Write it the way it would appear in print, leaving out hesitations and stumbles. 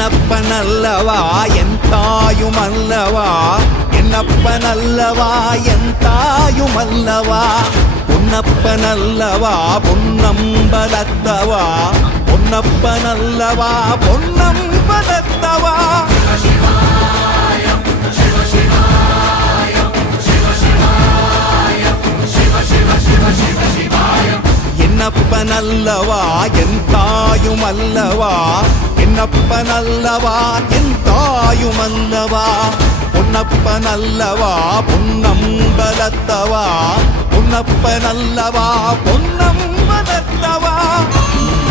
என்னப்பனல்லவா என் தாயுமல்லவா, என்னப்பனல்லவா என் தாயுமல்லவா, பொன்னப்பனல்லவா பொன்னம்பலத்தவா, பொன்னப்பனல்லவா பொன்னம்பலத்தவா. என்னப்பனல்லவா என் தாயுமல்லவா, என்னப்பனல்லவா என் தாயுமல்லவா, பொன்னப்பனல்லவா பொன்னம்பலத்தவா, பொன்னப்பனல்லவா பொன்னம்பலத்தவா.